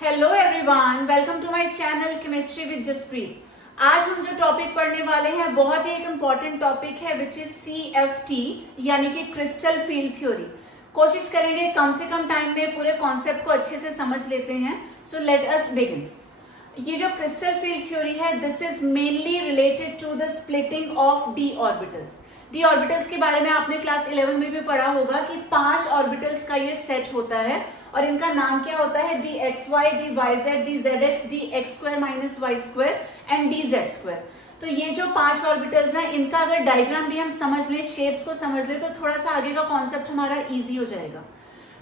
Hello everyone, welcome to my channel chemistry with Jaspreet. आज हम जो टॉपिक पढ़ने वाले हैं बहुत ही एक इम्पॉर्टेंट टॉपिक है विच इज CFT यानी कि क्रिस्टल फील्ड थ्योरी। कोशिश करेंगे कम से कम टाइम में पूरे कॉन्सेप्ट को अच्छे से समझ लेते हैं। So let us begin. ये जो क्रिस्टल फील्ड थ्योरी है this is mainly related to the splitting of D orbitals. D orbitals के बारे में आपने क्लास 11 में भी पढ़ा होगा कि 5 ऑर्बिटल्स का ये सेट होता है और इनका नाम क्या होता है D X Y, D Y Z, D Z X, D X square minus Y square and D Z square. तो ये जो 5 ऑर्बिटल्स हैं इनका अगर डायग्राम भी हम समझ लें, शेप्स को समझ लें, तो थोड़ा सा आगे का कॉन्सेप्ट हमारा इजी हो जाएगा।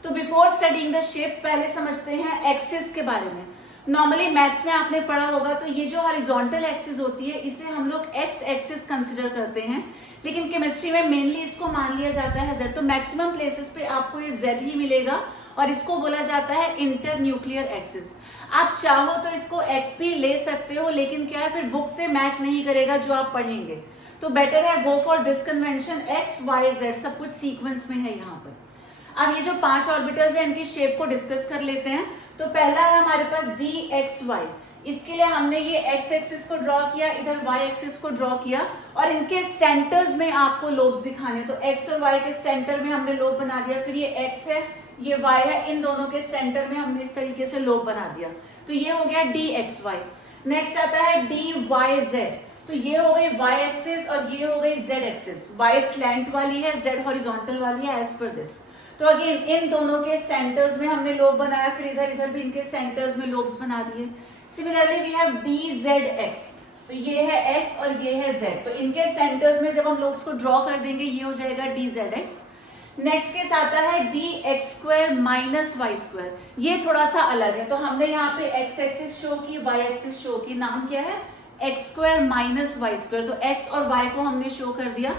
तो बिफोर स्टडीइंग द शेप्स पहले समझते हैं एक्सिस के बारे में। नॉर्मली मैथ्स में आपने पढ़ा होगा तो ये जो हॉरिजॉन्टल एक्सिस होती है इसे हम लोग एक्स एक्सिस कंसिडर करते हैं, लेकिन केमिस्ट्री में मेनली इसको मान लिया जाता है जेड। तो मैक्सिमम प्लेसेस पे आपको ये जेड ही मिलेगा और इसको बोला जाता है इंटर न्यूक्लियर एक्सिस। आप चाहो तो इसको एक्स भी ले सकते हो, लेकिन क्या है फिर बुक से मैच नहीं करेगा जो आप पढ़ेंगे, तो बेटर है go for this convention X Y Z, सब कुछ सीक्वेंस में है यहाँ पर। अब ये जो 5 ऑर्बिटल्स हैं इनकी शेप को डिस्कस कर लेते हैं। तो पहला है हमारे पास डी एक्स वाई। इसके लिए हमने ये एक्स एक्सिस को ड्रॉ किया, इधर वाई एक्सिस को ड्रॉ किया और इनके सेंटर्स में आपको लोब्स दिखाने। तो एक्स और वाई के सेंटर में हमने लोब बना दिया। फिर ये एक्स है, ये y है, इन दोनों के सेंटर में हमने इस तरीके से लोब बना दिया। तो ये हो गया डी एक्स वाई। नेक्स्ट आता है डी वाई जेड। तो ये हो गई y एक्सिस और ये हो गई z एक्सिस। y स्लैंट वाली है, z हॉरिजॉन्टल वाली है एज पर दिस। तो अगेन इन दोनों के सेंटर्स में हमने लोब बनाया, फिर इधर इधर भी इनके सेंटर्स में लोब्स बना दिए। Similarly we have D Z X. तो ये है x और ये है z। तो इनके सेंटर्स में जब हम लोब्स को ड्रॉ कर देंगे ये हो जाएगा D Z X. Next case आता है D X square minus Y square. ये थोड़ा सा अलग है। तो हमने यहाँ पे एक्स एक्सिस शो की, वाई एक्सिस शो की, नाम क्या है X square minus Y square. तो एक्स और वाई को हमने शो कर दिया।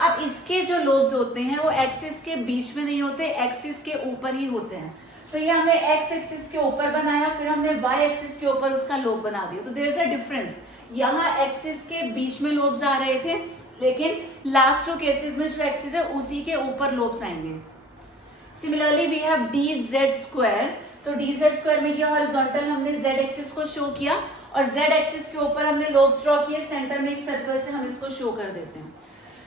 अब इसके जो लोब्स होते हैं वो एक्सिस के बीच में नहीं होते, एक्सिस के ऊपर ही होते हैं। तो ये हमने एक्स एक्सिस के ऊपर बनाया, फिर हमने वाई एक्सिस के ऊपर उसका लोब बना दिया। तो देयर इज अ डिफरेंस। यहाँ एक्सिस के बीच में लोब्स आ रहे थे, लेकिन लास्ट 2 केसेस में जो एक्सिस है उसी के ऊपर लोब्स आएंगे। Similarly we have D Z square. तो डी जेड स्क्वायर में ये हॉरिजॉन्टल हमने जेड एक्सिस को शो किया और जेड एक्सिस के ऊपर हमने लोब्स ड्रॉ किए, सेंटर में एक सर्कल से हम इसको शो कर देते हैं।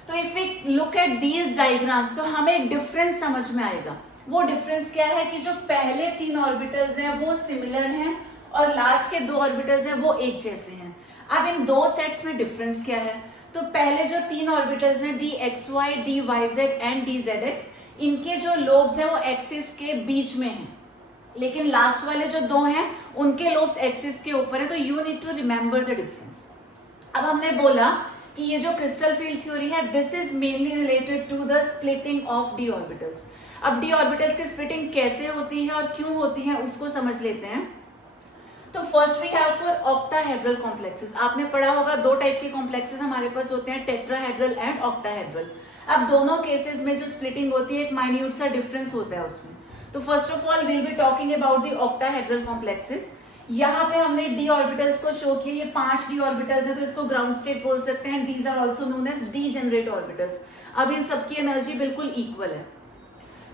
तो if we look at these diagrams तो हमें एक डिफरेंस समझ में आएगा। वो डिफरेंस क्या है कि जो पहले 3 ऑर्बिटल्स हैं वो सिमिलर हैं और लास्ट के 2 ऑर्बिटल्स हैं वो एक जैसे हैं। अब इन 2 सेट्स में डिफरेंस क्या है? तो पहले जो 3 ऑर्बिटल्स हैं D X Y, D Y Z and D Z X, इनके जो लोब्स हैं वो एक्सिस के बीच में हैं, लेकिन लास्ट वाले जो 2 हैं उनके लोब्स एक्सिस के ऊपर है। तो you need to remember the difference. अब हमने बोला कि ये जो क्रिस्टल फील्ड थ्योरी है this is mainly related to the splitting of D orbitals. अब डी ऑर्बिटल्स की स्प्लिटिंग कैसे होती है और क्यों होती है उसको समझ लेते हैं। तो first we have for octahedral complexes. आपने पढ़ा होगा 2 टाइप के कॉम्प्लेक्सेस हमारे पास होते हैं, टेट्राहेड्रल एंड ऑक्टाहेड्रल। अब दोनों केसेस में जो स्प्लिटिंग होती है एक माइन्यूट सा डिफरेंस होता है उसमें। तो first of all will be talking about the octahedral complexes. यहाँ पे हमने डी ऑर्बिटल्स को शो किया। ये 5 डी ऑर्बिटल्स है तो इसको ग्राउंड स्टेट बोल सकते हैं। These are also known as degenerate orbitals. अब इन सबकी एनर्जी बिल्कुल इक्वल है।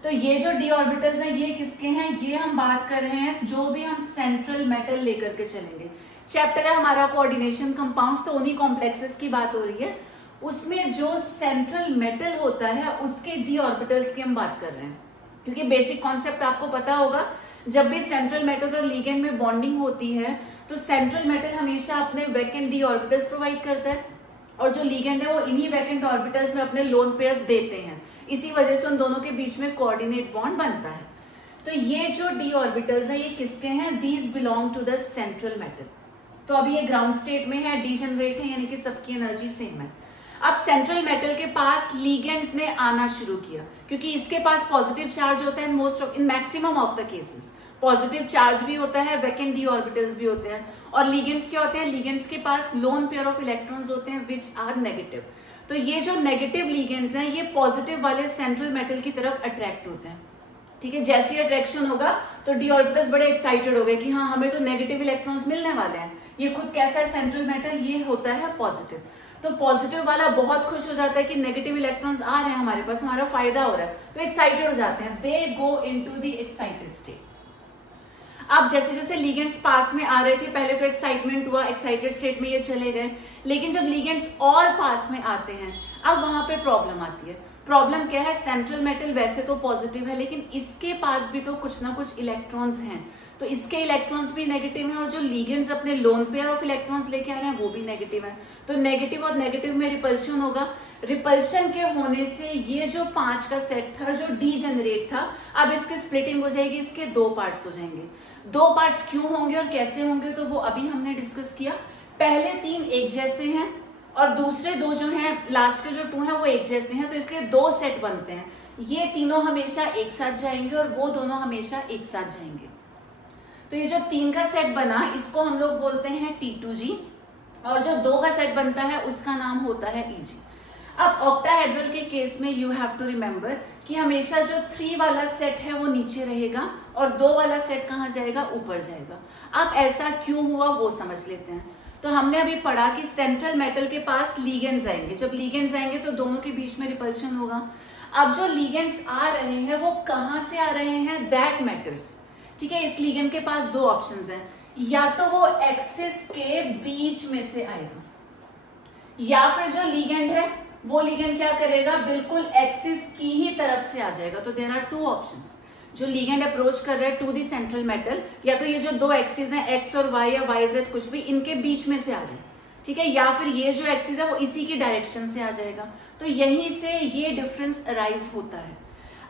तो ये जो डी ऑर्बिटल्स हैं ये किसके हैं? ये हम बात कर रहे हैं जो भी हम सेंट्रल मेटल लेकर के चलेंगे। चैप्टर है हमारा कोऑर्डिनेशन कंपाउंड्स, तो उन्हीं कॉम्प्लेक्सेस की बात हो रही है। उसमें जो सेंट्रल मेटल होता है उसके डी ऑर्बिटल्स की हम बात कर रहे हैं, क्योंकि बेसिक कॉन्सेप्ट आपको पता होगा जब भी सेंट्रल मेटल और लिगेंड में बॉन्डिंग होती है तो सेंट्रल मेटल हमेशा अपने वैकेंट डी ऑर्बिटल्स प्रोवाइड करता है और जो लिगेंड है वो इन्हीं वैकेंट ऑर्बिटल्स में अपने लोन पेयर्स देते हैं। इसी वजह से उन दोनों के बीच में कोऑर्डिनेट बॉन्ड बनता है। तो ये जो डी ऑर्बिटल्स हैं ये किसके हैं? These belong to the central metal. तो अभी ये ग्राउंड स्टेट में है, डीजेनरेट है, यानी कि सबकी एनर्जी सेम है। अब सेंट्रल मेटल के पास लिगेंड्स ने आना शुरू किया, क्योंकि इसके पास पॉजिटिव चार्ज होता है most of in maximum of the cases. Positive charge भी होता है, वैकेंट डी ऑर्बिटल्स भी होते हैं। और लिगेंड्स क्या होते हैं? लिगेंड्स के पास लोन पेयर ऑफ इलेक्ट्रॉन्स होते हैं विच आर नेगेटिव। तो ये जो नेगेटिव लिगेंड्स हैं ये पॉजिटिव वाले सेंट्रल मेटल की तरफ अट्रैक्ट होते हैं। ठीक है, जैसी अट्रैक्शन होगा तो डी ऑर्बिटल्स बड़े एक्साइटेड हो गए कि हाँ हमें तो नेगेटिव इलेक्ट्रॉन्स मिलने वाले हैं। ये खुद कैसा है सेंट्रल मेटल? ये होता है पॉजिटिव। तो पॉजिटिव वाला बहुत खुश हो जाता है कि नेगेटिव इलेक्ट्रॉन्स आ रहे हैं हमारे पास, हमारा फायदा हो रहा है, तो एक्साइटेड हो जाते हैं। They go into the excited state. अब जैसे जैसे लिगेंड्स पास में आ रहे थे, पहले तो एक्साइटमेंट हुआ, एक्साइटेड स्टेट में ये चले गए, लेकिन जब लिगेंड्स और पास में आते हैं अब वहां पे प्रॉब्लम आती है। प्रॉब्लम क्या है, सेंट्रल मेटल वैसे तो पॉजिटिव है लेकिन इसके पास भी तो कुछ ना कुछ इलेक्ट्रॉन्स हैं, तो इसके इलेक्ट्रॉन्स भी नेगेटिव हैं और जो लिगेंड्स अपने लोन पेयर ऑफ इलेक्ट्रॉन्स लेके आ रहे हैं वो भी नेगेटिव है। तो नेगेटिव और नेगेटिव में रिपल्शन होगा। रिपल्शन के होने से ये जो 5 का सेट था जो डीजेनरेट था, अब इसकी स्प्लिटिंग हो जाएगी, इसके 2 पार्ट्स हो जाएंगे। 2 पार्ट्स क्यों होंगे और कैसे होंगे तो वो अभी हमने डिस्कस किया। पहले 3 एक जैसे हैं और दूसरे 2 जो हैं, लास्ट के जो 2 हैं वो एक जैसे हैं, तो इसलिए 2 सेट बनते हैं। ये तीनों हमेशा एक साथ जाएंगे और वो दोनों हमेशा एक साथ जाएंगे। तो ये जो 3 का सेट बना इसको हम लोग बोलते हैं T2G और जो 2 का सेट बनता है उसका नाम होता है EG। अब ऑक्टाहेड्रल के केस में यू हैव टू रिमेंबर कि हमेशा जो 3 वाला सेट है वो नीचे रहेगा और 2 वाला सेट कहाँ जाएगा, ऊपर जाएगा। अब ऐसा क्यों हुआ वो समझ लेते हैं। तो हमने अभी पढ़ा कि सेंट्रल मेटल के पास लिगेंड्स आएंगे, जब लिगेंड्स आएंगे तो दोनों के बीच में रिपल्शन होगा। अब जो लिगेंड्स आ रहे हैं वो कहाँ से आ रहे हैं, दैट मैटर्स। ठीक है, इस लिगेंड के पास 2 ऑप्शंस हैं, या तो वो एक्सिस के बीच में से आएगा या फिर जो लिगेंड है वो लिगेंड क्या करेगा, बिल्कुल एक्सिस की ही तरफ से आ जाएगा। तो देयर आर 2 ऑप्शंस। जो लिगेंड अप्रोच कर रहा है टू दी सेंट्रल मेटल, या तो ये जो 2 एक्सिस हैं एक्स और वाई या वाई जेड कुछ भी, इनके बीच में से आ रहे हैं, ठीक है, या फिर ये जो एक्सिस है वो इसी की डायरेक्शन से आ जाएगा। तो यहीं से ये डिफरेंस अराइज होता है।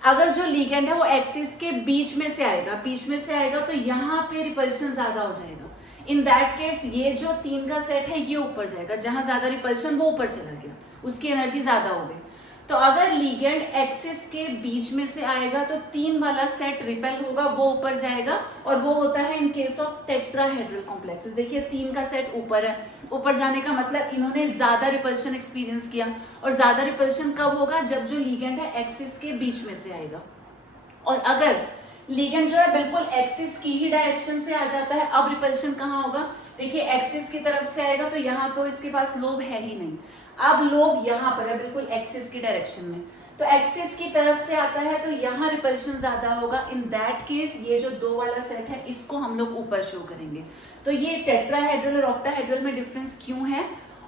अगर जो लिगेंड है वो एक्सिस के बीच में से आएगा, बीच में से आएगा तो यहाँ पे रिपल्शन ज्यादा हो जाएगा। इन दैट केस ये जो 3 का सेट है ये ऊपर जाएगा, जहां ज्यादा रिपल्शन वो ऊपर चला गया, उसकी एनर्जी ज्यादा हो गई। तो अगर लिगेंड एक्सिस के बीच में से आएगा तो 3 वाला सेट रिपेल होगा, वो ऊपर जाएगा, और वो होता है in case of tetrahedral complexes. देखिए 3 का सेट ऊपर है, ऊपर जाने का मतलब इन्होंने ज्यादा रिपल्शन एक्सपीरियंस किया, और ज्यादा रिपल्शन कब होगा, जब जो लिगेंड है एक्सिस के बीच में से आएगा। और अगर लिगेंड जो है बिल्कुल एक्सिस की ही डायरेक्शन से आ जाता है, अब रिपल्शन कहाँ होगा, देखिए एक्सिस की तरफ से आएगा तो यहाँ तो इसके पास लोब है ही नहीं, अब लोब यहाँ पर है बिल्कुल एक्सिस की डायरेक्शन में, तो एक्सिस की तरफ से आता है तो यहाँ रिपल्शन ज्यादा होगा। इन दैट केस ये जो 2 वाला सेट है इसको हम लोग ऊपर शो करेंगे। तो ये टेट्राहेड्रल और ऑक्टाहेड्रल में डिफरेंस क्यों है,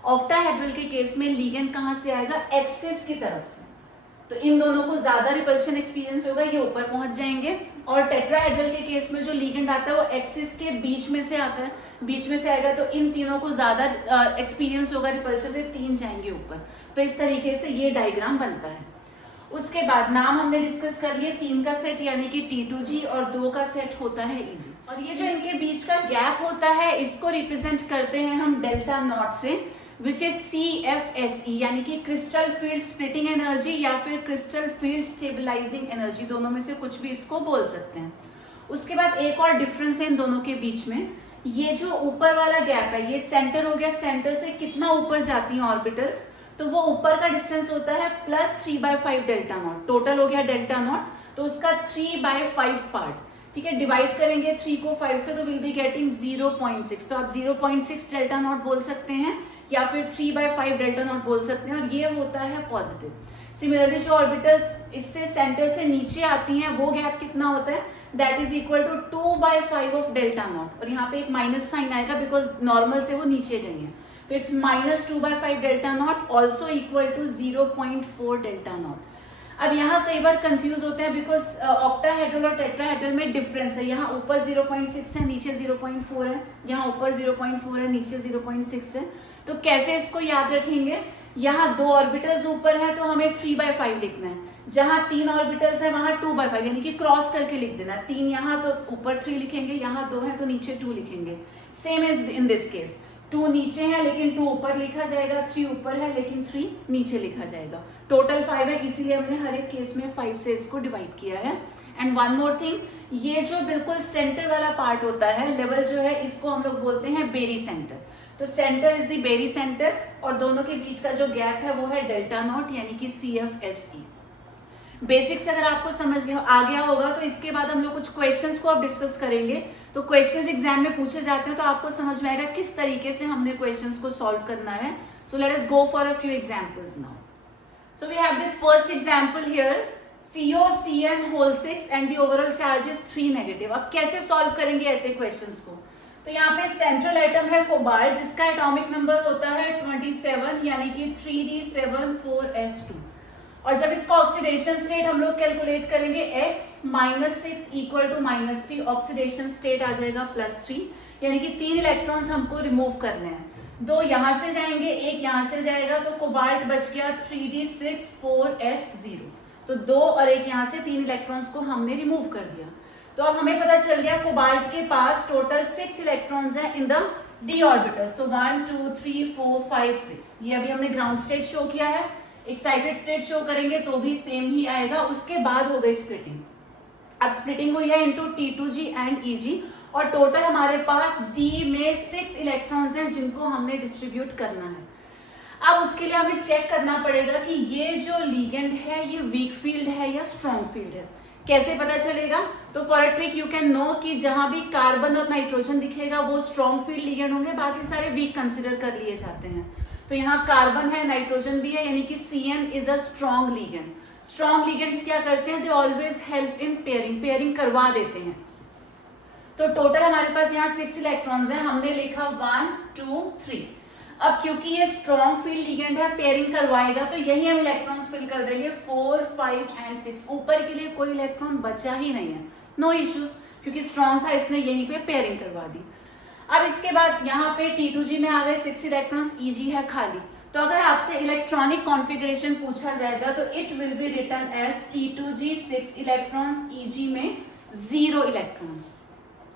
ऑक्टाहेड्रल के केस में लिगेंड कहाँ से आएगा, एक्सिस की तरफ से, तो इन दोनों को ज्यादा रिपल्शन एक्सपीरियंस होगा, ये ऊपर पहुंच जाएंगे। और टेट्राहेड्रल के केस में जो लिगेंड आता है वो एक्सिस के बीच में से आता है, बीच में से आएगा तो इन तीनों को ज्यादा एक्सपीरियंस होगा रिपल्शन, तो 3 जाएंगे ऊपर। तो इस तरीके से ये डायग्राम बनता है। उसके बाद नाम हमने डिस्कस कर लिए, 3 का सेट यानी कि T2G और 2 का सेट होता है EG। और ये जो इनके बीच का गैप होता है इसको रिप्रेजेंट करते हैं हम डेल्टा नॉट से, विच इज CFSE यानी कि क्रिस्टल फील्ड स्प्लिटिंग एनर्जी या फिर क्रिस्टल फील्ड स्टेबलाइजिंग एनर्जी, दोनों में से कुछ भी इसको बोल सकते हैं। उसके बाद एक और डिफरेंस है इन दोनों के बीच में, ये जो ऊपर वाला गैप है ये सेंटर हो गया, सेंटर से कितना ऊपर जाती हैं ऑर्बिटल्स, तो वो ऊपर का डिस्टेंस होता है +3/5 डेल्टा नॉट, टोटल हो गया डेल्टा नॉट, तो उसका 3/5 पार्ट, ठीक है, डिवाइड करेंगे 3 को 5 से तो विल बी गेटिंग 0.6, तो आप 0.6 डेल्टा नॉट बोल सकते हैं या फिर 3/5 डेल्टा नॉट बोल सकते हैं, और ये होता है पॉजिटिव। सिमिलरली जो ऑर्बिटल्स इससे सेंटर से नीचे आती हैं वो गैप कितना होता है, that is equal to 2/5 of delta naught, और यहाँ पे एक माइनस साइन आएगा बिकॉज नॉर्मल से वो नीचे गई है, तो it's -2/5 delta naught also equal to 0.4 delta naught. अब यहाँ कई बार कंफ्यूज होते हैं बिकॉज ऑक्टाहेड्रल और टेट्राहेड्रल में डिफरेंस है, यहाँ ऊपर 0.6 है नीचे 0.4 है, यहाँ ऊपर 0.4 है नीचे 0.6 है, तो कैसे इसको याद रखेंगे, यहाँ 2 ऑर्बिटल्स ऊपर है तो हमें 3/5 लिखना है, जहाँ 3 ऑर्बिटल्स है वहां 2/5 यानी कि क्रॉस करके लिख देना, 3 यहाँ तो ऊपर 3 लिखेंगे, यहाँ 2 है तो नीचे 2 लिखेंगे। Same is in this case, 2 नीचे है लेकिन 2 ऊपर लिखा जाएगा, 3 ऊपर है लेकिन 3 नीचे लिखा जाएगा, टोटल 5 है इसीलिए हमने हर एक केस में 5 से इसको डिवाइड किया है। एंड वन मोर थिंग, ये जो बिल्कुल सेंटर वाला पार्ट होता है, लेवल जो है, इसको हम लोग बोलते हैं बेरी सेंटर, तो centre is the barycentre, और दोनों के बीच का जो गैप है वो है डेल्टा नॉट यानी कि CFSE। बेसिक्स अगर आपको समझ आ गया होगा तो इसके बाद हम लोग कुछ क्वेश्चंस को अब डिस्कस करेंगे, तो क्वेश्चंस एग्जाम में पूछे जाते हैं तो आपको समझ में आएगा किस तरीके से हमने क्वेश्चंस को सॉल्व करना है। So let us go for a few examples now. So we have this first example here, CO Cn whole 6 and the overall charge is 3 negative. अब कैसे सॉल्व करेंगे ऐसे क्वेश्चंस को? तो यहाँ पे सेंट्रल एटम है कोबाल्ट, जिसका एटॉमिक नंबर होता है 27 यानी कि 3d74s2। और जब इसका ऑक्सीडेशन स्टेट हम लोग कैलकुलेट करेंगे x -6 equal to -3, oxidation state आ जाएगा +3, यानी कि 3 इलेक्ट्रॉन्स हमको रिमूव करने हैं। 2 यहां से जाएंगे, 1 यहां से जाएगा, तो कोबाल्ट बच गया 3d64s0। तो 2 और 1 यहां से 3 इलेक्ट्रॉन्स को हमने रिमूव कर दिया। तो अब हमें पता चल गया कोबाल्ट के पास टोटल 6 इलेक्ट्रॉन्स हैं इन द d ऑर्बिटल्स। तो 1 2 3 4 5 6, ये अभी हमने ग्राउंड स्टेट शो किया है। एक्साइटेड स्टेट शो करेंगे तो भी सेम ही आएगा। उसके बाद हो गई स्प्लिटिंग। अब स्प्लिटिंग हुई है इनटू T2G एंड EG, और टोटल हमारे पास D में 6 इलेक्ट्रॉन्स हैं जिनको हमने डिस्ट्रीब्यूट करना है। अब उसके लिए हमें चेक करना पड़ेगा कि ये जो लिगेंड है ये वीक फील्ड है या स्ट्रॉन्ग फील्ड है। कैसे पता चलेगा? तो for a trick you can know कि जहां भी कार्बन और नाइट्रोजन दिखेगा वो स्ट्रॉन्ग फील्ड लिगेंड होंगे, बाकी सारे वीक कंसिडर कर लिए जाते हैं। तो यहाँ कार्बन है, नाइट्रोजन भी है, यानी कि Cn is a strong ligand. Strong ligands क्या करते हैं? They always help in pairing, pairing करवा देते हैं। तो टोटल हमारे पास यहाँ 6 इलेक्ट्रॉन्स हैं, हमने लिखा 1 2 3। अब क्योंकि ये स्ट्रॉन्ग फील्ड लिगेंड है, पेयरिंग करवाएगा, तो यही हम इलेक्ट्रॉन्स फिल कर देंगे 4 5 एंड 6। ऊपर के लिए कोई इलेक्ट्रॉन बचा ही नहीं है, नो इश्यूज, क्योंकि स्ट्रॉन्ग था इसने यहीं पे पेयरिंग करवा दी। अब इसके बाद यहाँ पे T2G में आ गए 6 इलेक्ट्रॉन्स, EG है खाली। तो अगर आपसे इलेक्ट्रॉनिक कॉन्फ़िगरेशन पूछा जाएगा तो it will be written as T2G 6 electrons, EG में 0 इलेक्ट्रॉन्स।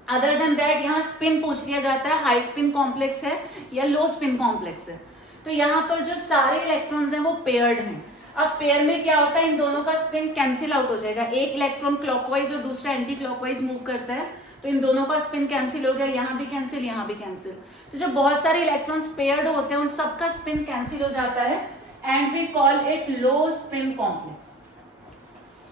अदर देन दैट यहाँ स्पिन पूछ लिया जाता है, हाई स्पिन कॉम्प्लेक्स है या लो स्पिन कॉम्प्लेक्स है। तो यहाँ पर जो सारे इलेक्ट्रॉन्स हैं वो पेयर्ड हैं। अब पेयर में क्या होता है, इन दोनों का स्पिन कैंसिल आउट हो जाएगा। एक इलेक्ट्रॉन क्लॉकवाइज और दूसरा एंटी क्लॉकवाइज मूव करता है, तो इन दोनों का स्पिन कैंसिल हो गया, यहाँ भी कैंसिल, यहाँ भी कैंसिल। तो जब बहुत सारे इलेक्ट्रॉन्स पेयर्ड होते हैं उन सबका स्पिन कैंसिल हो जाता है and we call it low spin complex.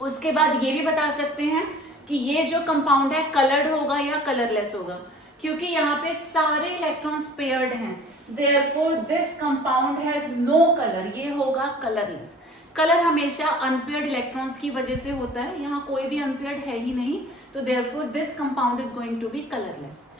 उसके बाद ये भी बता सकते हैं कि ये जो कंपाउंड है कलर्ड होगा या कलरलेस होगा, क्योंकि यहाँ पे सारे इलेक्ट्रॉन्स पेयर्ड हैं, therefore this compound has no colour, ये होगा कलरलेस। कलर हमेशा अनपेयर्ड इलेक्ट्रॉन्स की वजह से होता है, यहाँ कोई भी अनपेयर्ड है ही नहीं, तो therefore this compound is going to be colourless.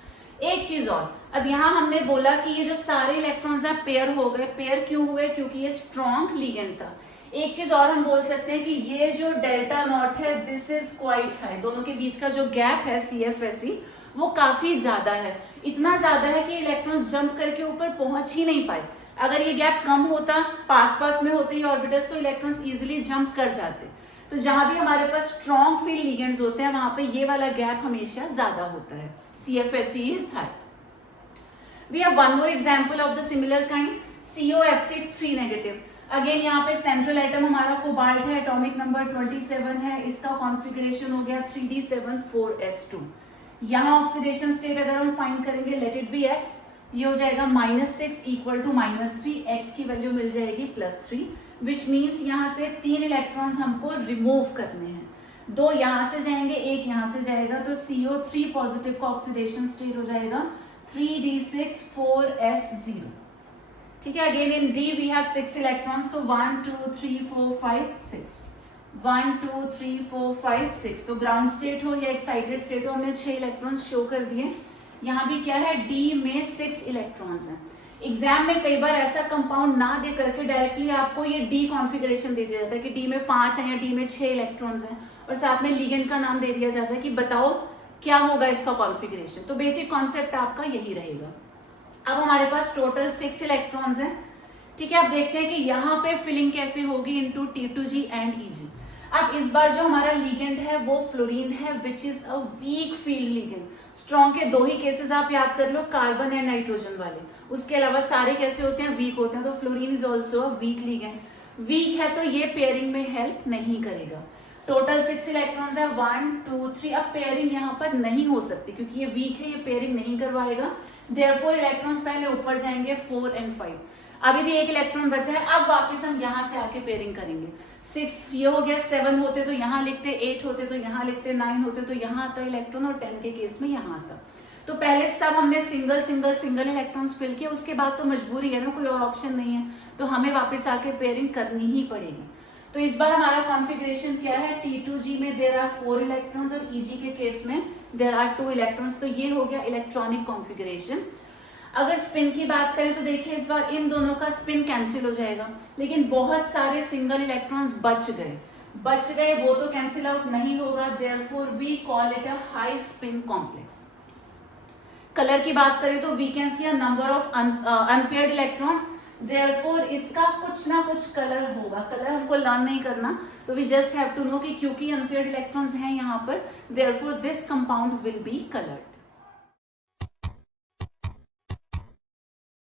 एक चीज और, अब यहाँ हमने बोला कि ये जो सारे इलेक्ट्रॉन्स हैं पेयर हो गए। पेयर क्यों हुए? क्योंकि ये स्ट्रॉन्ग लिगेंड था। एक चीज और हम बोल सकते हैं कि ये जो डेल्टा नॉट है दिस इज क्वाइट हाई, दोनों के बीच का जो गैप है CFSE वो काफी ज्यादा है। इतना ज्यादा है कि इलेक्ट्रॉन्स जंप करके ऊपर पहुंच ही नहीं पाए। अगर ये गैप कम होता, पास पास में होते ये ऑर्बिटल्स, तो इलेक्ट्रॉन्स इजिली जंप कर जाते। तो जहां भी हमारे पास स्ट्रॉन्ग फील्ड लिगेंड्स होते हैं वहां पे ये वाला गैप हमेशा ज्यादा होता है, CFSE is high. We have one more example of the similar kind, COF6 3 negative. Again यहाँ पे सेंट्रल एटम हमारा कोबाल्ट है, एटॉमिक नंबर 27 है, इसका कॉन्फ़िगरेशन हो गया 3d74s2। यहाँ ऑक्सीडेशन स्टेट अगर हम फाइंड करेंगे, लेट इट बी x, ये हो जाएगा -6 इक्वल टू -3, x की वैल्यू मिल जाएगी +3, विच मीन्स यहाँ से 3 इलेक्ट्रॉन्स हमको रिमूव करने हैं। 2 यहाँ से जाएंगे, 1 यहाँ से जाएगा, तो CO3 पॉजिटिव का ऑक्सीडेशन स्टेट हो जाएगा 3d64s0। ठीक है, again in D we have 6 electrons, तो 1 2 3 4 5 6, 1 2 3 4 5 6। तो ग्राउंड स्टेट हो या एक्साइटेड स्टेट हो, हमने 6 इलेक्ट्रॉन्स शो कर दिए। यहाँ भी क्या है, D में 6 इलेक्ट्रॉन्स हैं। एग्जाम में कई बार ऐसा कंपाउंड ना दे करके डायरेक्टली आपको ये D कॉन्फ़िगरेशन दे दिया जाता है कि D में 5 है या D में 6 इलेक्ट्रॉन्स हैं, और साथ में लिगेंड का नाम दे दिया जाता है कि बताओ क्या होगा इसका कॉन्फ़िगरेशन। तो बेसिक कॉन्सेप्ट आपका यही रहेगा। अब हमारे पास टोटल 6 इलेक्ट्रॉन्स हैं। ठीक है, अब देखते हैं कि यहाँ पे फिलिंग कैसे होगी इनटू T2G एंड EG। अब इस बार जो हमारा लिगेंड है वो फ्लोरीन है, which is a weak field ligand. Strong के 2 ही केसेस आप याद कर लो, कार्बन एंड नाइट्रोजन वाले, उसके अलावा सारे कैसे होते हैं, वीक होते हैं। तो fluorine is also a weak ligand. Weak है तो ये पेयरिंग में हेल्प नहीं करेगा। टोटल 6 इलेक्ट्रॉन्स है, 1 2 3। अब पेयरिंग यहाँ पर नहीं हो सकती क्योंकि ये वीक है, ये पेयरिंग नहीं करवाएगा। देयरफॉर इलेक्ट्रॉन्स पहले ऊपर जाएंगे 4 एंड 5। अभी भी 1 इलेक्ट्रॉन बचा है, अब वापस हम यहाँ से आके पेयरिंग करेंगे। 6 ये हो गया, 7 होते तो यहाँ लिखते, 8 होते तो यहाँ लिखते, 9 होते तो यहाँ आता इलेक्ट्रॉन, और 10 के केस में यहाँ आता। तो पहले सब हमने single single single electrons fill किए, उसके बाद तो मजबूरी है ना, कोई और ऑप्शन नहीं है, तो हमें वापस आके पेयरिंग करनी ही पड़ेगी। तो इस बार हमारा कॉन्फ़िगरेशन क्या है, T2G में देयर आर 4 इलेक्ट्रॉन्स और EG के केस में देयर आर 2 इलेक्ट्रॉन्स। तो ये हो गया इलेक्ट्रॉनिक कॉन्फ़िगरेशन। अगर स्पिन की बात करें तो देखिए इस बार इन दोनों का स्पिन कैंसिल हो जाएगा, लेकिन बहुत सारे सिंगल इलेक्ट्रॉन्स बच गए, वो तो कैंसिल आउट नहीं होगा, therefore we call it a high spin complex. Colour की बात करें तो we can see a number of unpaired electrons, therefore इसका कुछ ना कुछ कलर होगा। कलर हमको लर्न नहीं करना, तो we just have to know कि क्योंकि अनपेयर्ड इलेक्ट्रॉन्स हैं यहाँ पर, therefore this compound will be coloured.